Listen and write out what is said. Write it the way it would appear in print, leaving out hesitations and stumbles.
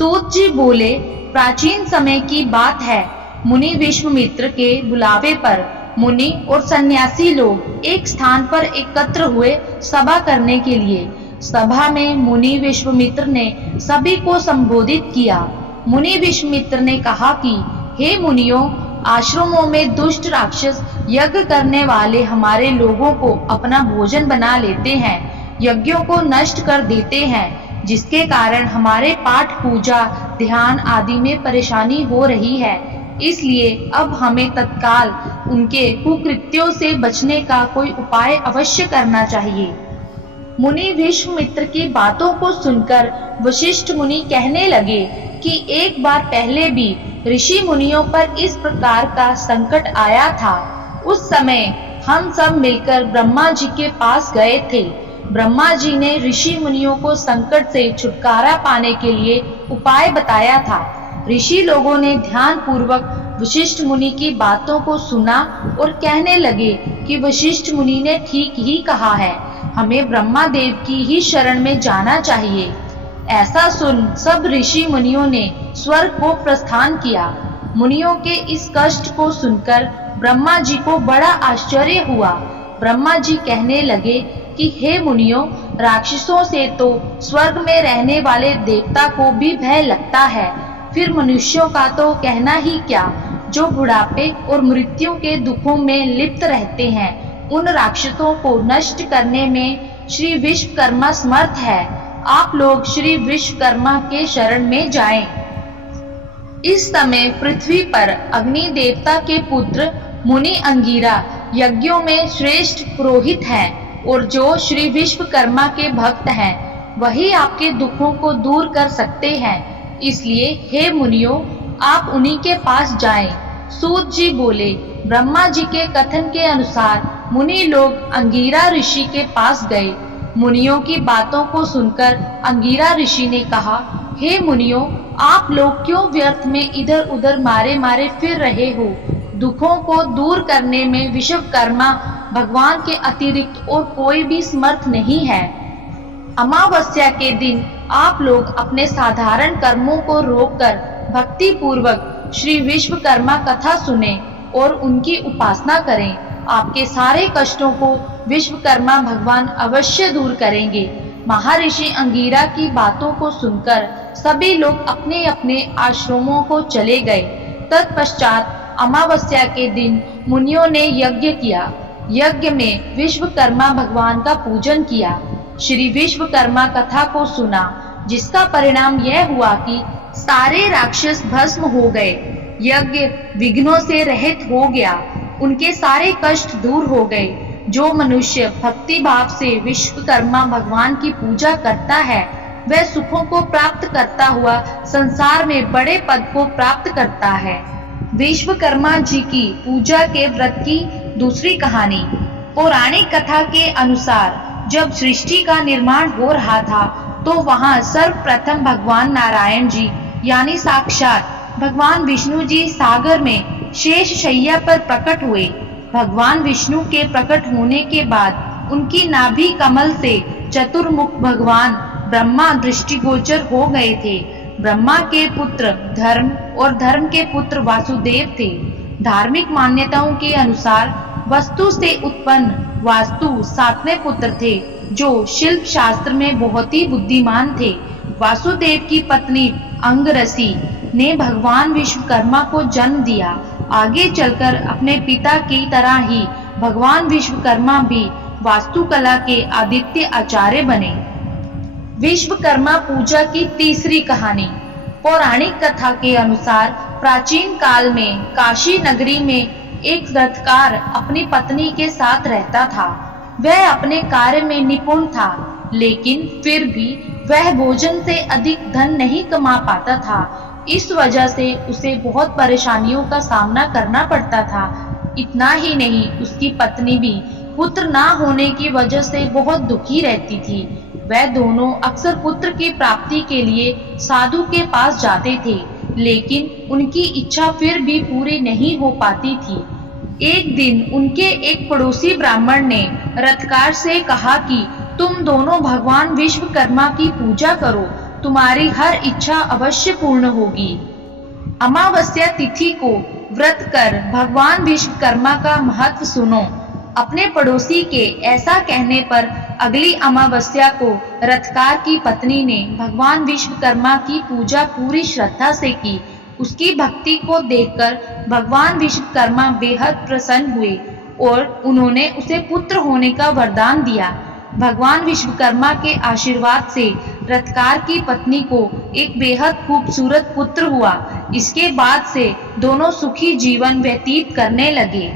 सूत जी बोले, प्राचीन समय की बात है। मुनि विश्वामित्र के बुलावे पर मुनि और सन्यासी लोग एक स्थान पर एकत्र हुए सभा करने के लिए। सभा में मुनि विश्वामित्र ने सभी को संबोधित किया। मुनि विश्वामित्र ने कहा कि हे मुनियों, आश्रमों में दुष्ट राक्षस यज्ञ करने वाले हमारे लोगों को अपना भोजन बना लेते हैं, यज्ञों को नष्ट कर देते हैं, जिसके कारण हमारे पाठ पूजा ध्यान आदि में परेशानी हो रही है। इसलिए अब हमें तत्काल उनके कुकृत्यों से बचने का कोई उपाय अवश्य करना चाहिए। मुनि विश्वामित्र की बातों को सुनकर वशिष्ठ मुनि कहने लगे कि एक बार पहले भी ऋषि मुनियों पर इस प्रकार का संकट आया था। उस समय हम सब मिलकर ब्रह्मा जी के पास गए थे। ब्रह्मा जी ने ऋषि मुनियों को संकट से छुटकारा पाने के लिए उपाय बताया था। ऋषि लोगों ने ध्यान पूर्वक वशिष्ठ मुनि की बातों को सुना और कहने लगे कि वशिष्ठ मुनि ने ठीक ही कहा है, हमें ब्रह्मा देव की ही शरण में जाना चाहिए। ऐसा सुन सब ऋषि मुनियों ने स्वर्ग को प्रस्थान किया। मुनियों के इस कष्ट को सुनकर ब्रह्मा जी को बड़ा आश्चर्य हुआ। ब्रह्मा जी कहने लगे कि हे मुनियों, राक्षसों से तो स्वर्ग में रहने वाले देवता को भी भय लगता है, फिर मनुष्यों का तो कहना ही क्या, जो बुढ़ापे और मृत्यु के दुखों में लिप्त रहते हैं। उन राक्षसों को नष्ट करने में श्री विश्वकर्मा समर्थ है। आप लोग श्री विश्वकर्मा के शरण में जाएं। इस समय पृथ्वी पर अग्नि देवता के पुत्र मुनि अंगिरा यज्ञों में श्रेष्ठ पुरोहित हैं और जो श्री विश्वकर्मा के भक्त हैं, वही आपके दुखों को दूर कर सकते हैं। इसलिए हे मुनियों, आप उन्हीं के पास जाएं। सूत जी बोले, ब्रह्मा जी के कथन के अनुसार मुनि लोग अंगिरा ऋषि के पास गए। मुनियों की बातों को सुनकर अंगिरा ऋषि ने कहा, हे मुनियों, आप लोग क्यों व्यर्थ में इधर उधर मारे मारे फिर रहे हो? दुखों को दूर करने में विश्वकर्मा भगवान के अतिरिक्त और कोई भी समर्थ नहीं है। अमावस्या के दिन आप लोग अपने साधारण कर्मों को रोककर भक्ति पूर्वक श्री विश्वकर्मा कथा सुने और उनकी उपासना करें। आपके सारे कष्टों को विश्वकर्मा भगवान अवश्य दूर करेंगे। महर्षि अंगिरा की बातों को सुनकर सभी लोग अपने अपने आश्रमों को चले गए। तत्पश्चात अमावस्या के दिन मुनियों ने यज्ञ किया। यज्ञ में विश्वकर्मा भगवान का पूजन किया। श्री विश्वकर्मा कथा को सुना, जिसका परिणाम यह हुआ कि सारे राक्षस भस्म हो गए। यज्ञ विघ्नों से रहित हो गया। उनके सारे कष्ट दूर हो गए। जो मनुष्य भक्ति भाव से विश्वकर्मा भगवान की पूजा करता है, वह सुखों को प्राप्त करता हुआ संसार में बड़े पद को प्राप्त करता है। विश्वकर्मा जी की पूजा के व्रत की दूसरी कहानी। पौराणिक कथा के अनुसार जब सृष्टि का निर्माण हो रहा था, तो वहां सर्वप्रथम भगवान नारायण जी यानी साक्षात भगवान विष्णु जी सागर में शेष शैया पर प्रकट हुए। भगवान विष्णु के प्रकट होने के बाद उनकी नाभि कमल से चतुर्मुख भगवान ब्रह्मा दृष्टिगोचर हो गए थे। ब्रह्मा के पुत्र धर्म और धर्म के पुत्र वासुदेव थे। धार्मिक मान्यताओं के अनुसार वस्तु से उत्पन्न वास्तु सातवें पुत्र थे, जो शिल्प शास्त्र में बहुत ही बुद्धिमान थे। वासुदेव की पत्नी अंगरसी ने भगवान विश्वकर्मा को जन्म दिया। आगे चलकर अपने पिता की तरह ही भगवान विश्वकर्मा भी वास्तुकला के आदित्य आचार्य बने। विश्वकर्मा पूजा की तीसरी कहानी। पौराणिक कथा के अनुसार प्राचीन काल में काशी नगरी में एक रथकार अपनी पत्नी के साथ रहता था। वह अपने कार्य में निपुण था, लेकिन फिर भी वह भोजन से अधिक धन नहीं कमा पाता था। इस वजह से उसे बहुत परेशानियों का सामना करना पड़ता था। इतना ही नहीं, उसकी पत्नी भी पुत्र ना होने की वजह से बहुत दुखी रहती थी। वह दोनों अक्सर पुत्र की प्राप्ति के लिए साधु के पास जाते थे, लेकिन उनकी इच्छा फिर भी पूरी नहीं हो पाती थी। एक दिन उनके एक पड़ोसी ब्राह्मण ने रथकार से कहा कि तुम दोनों भगवान विश्वकर्मा की पूजा करो, तुम्हारी हर इच्छा अवश्य पूर्ण होगी। अमावस्या तिथि को व्रत कर भगवान विश्वकर्मा का महत्व सुनो। अपने पड़ोसी के ऐसा कहने पर अगली अमावस्या को रथकार की पत्नी ने भगवान विश्वकर्मा की पूजा पूरी श्रद्धा से की। उसकी भक्ति को देखकर भगवान विश्वकर्मा बेहद प्रसन्न हुए और उन्होंने उसे पुत्र होने का वरदान दिया। भगवान विश्वकर्मा के आशीर्वाद से रथकार की पत्नी को एक बेहद खूबसूरत पुत्र हुआ। इसके बाद से दोनों सुखी जीवन व्यतीत करने लगे।